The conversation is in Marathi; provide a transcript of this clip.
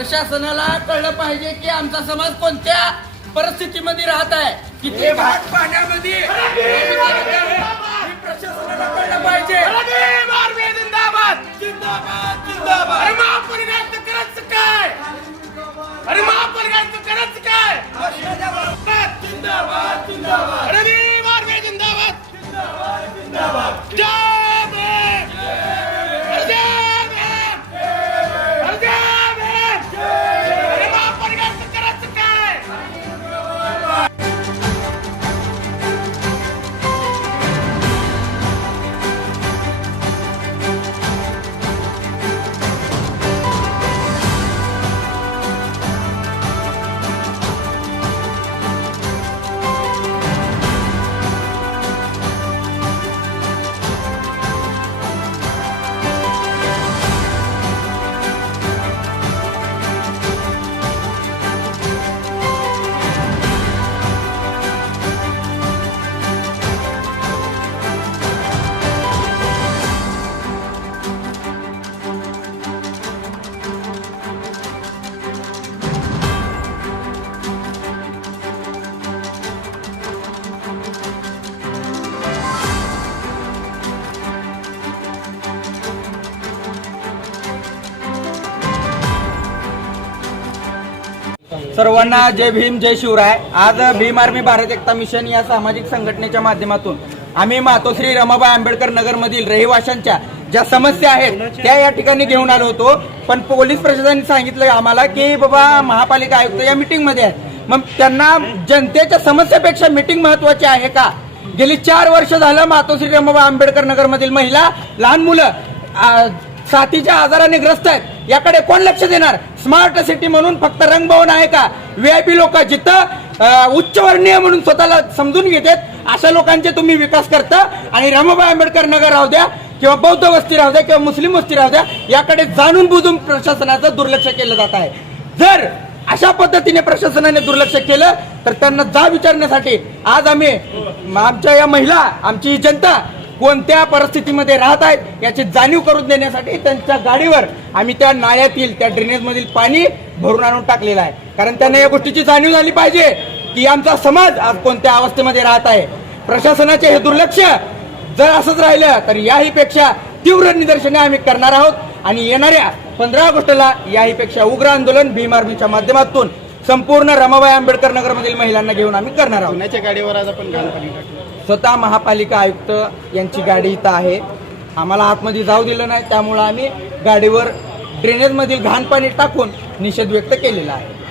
प्रशासनाला कळलं पाहिजे की आमचा समाज कोणत्या परिस्थितीमध्ये राहत आहे किती पाण्यामध्ये सर्वांना जय भीम जय शिवराय आज भीम आर्मी भारत एकता मिशन या सामाजिक संघटनेच्या माध्यमातून आम्ही मातोश्री रमाबाई आंबेडकर नगर मधील रहिवाशांच्या ज्या समस्या आहेत त्या या ठिकाणी घेऊन आलो होतो पण पोलीस प्रशासनाने सांगितलं आम्हाला की बाबा महापालिका आयुक्त या मध्ये आहेत मग त्यांना जनतेच्या समस्यापेक्षा मिटिंग महत्वाची आहे का गेली चार वर्ष झालं मातोश्री रमाबाई आंबेडकर नगर मधील महिला लहान मुलं साथीच्या आजाराने ग्रस्त आहेत याकडे कोण लक्ष देणार स्मार्ट सिटी म्हणून फक्त रंगभवन आहे का व्हीआयपी लोक जिथं उच्चवर्णीय म्हणून स्वतःला समजून घेतात अशा लोकांचे तुम्ही विकास करता आणि रमाबाई आंबेडकर नगर राहू द्या किंवा बौद्ध वस्ती राहू द्या किंवा मुस्लिम वस्ती राहू द्या याकडे जाणून बुजून प्रशासनाचं दुर्लक्ष केलं जात आहे जर अशा पद्धतीने प्रशासनाने दुर्लक्ष केलं तर त्यांना जा विचारण्यासाठी आज आम्ही आमच्या या महिला आमची जनता कोणत्या परिस्थितीमध्ये राहत आहेत याची जाणीव करून देण्यासाठी त्यांच्या गाडीवर आम्ही त्या नाळ्यातील त्या ड्रेनेजमधील पाणी भरून आणून टाकलेलं आहे कारण त्यांना या गोष्टीची जाणीव झाली पाहिजे की आमचा समाज आज कोणत्या अवस्थेमध्ये राहत आहे प्रशासनाचे हे दुर्लक्ष जर असंच राहिलं तर याहीपेक्षा तीव्र निदर्शने आम्ही करणार आहोत आणि येणाऱ्या पंधरा ऑगस्टला याहीपेक्षा उग्र आंदोलन भीम आर्मीच्या माध्यमातून संपूर्ण रमाबाई आंबेडकर नगरमधील महिलांना घेऊन आम्ही करणार आहोत गाडीवर आज आपण स्वतः महापालिका आयुक्त यांची गाडी इथं आहे आम्हाला आतमध्ये जाऊ दिलं नाही त्यामुळं आम्ही गाडीवर ड्रेनेजमधील घाण पाणी टाकून निषेध व्यक्त केलेला आहे